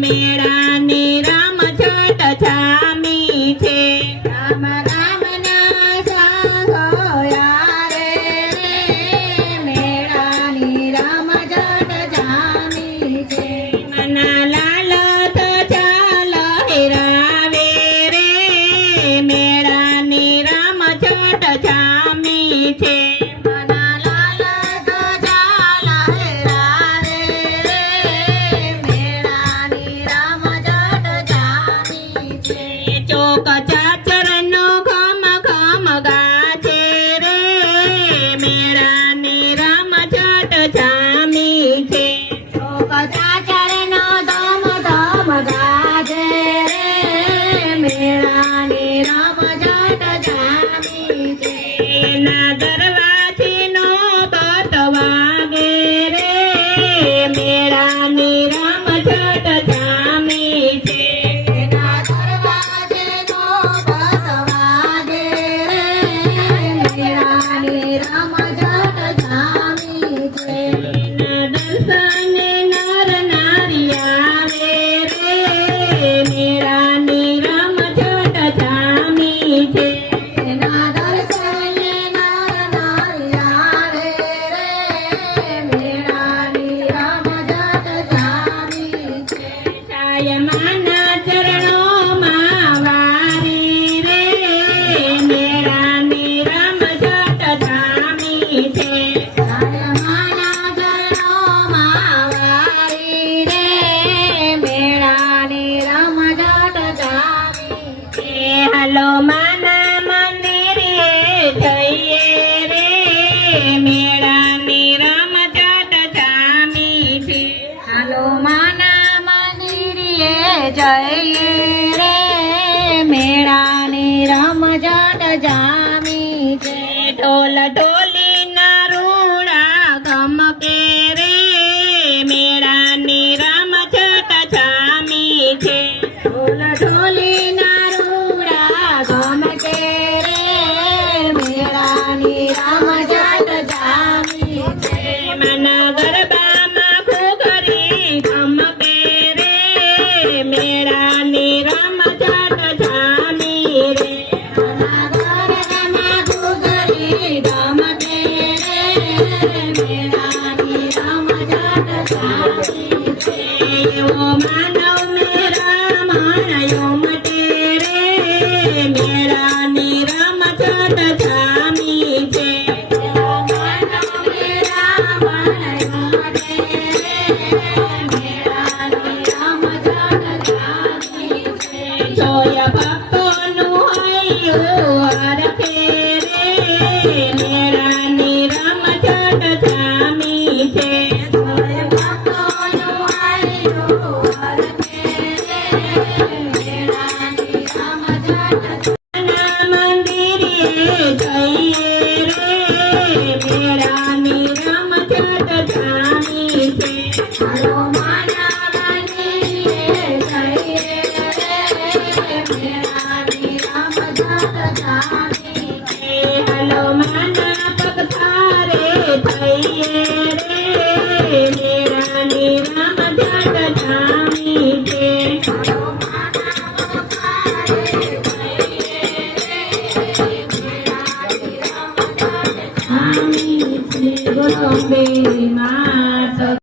Me. જઈએ રે મેળાની રમઝટ જામી છે. ઢોલ ઢોલ What? Baby, my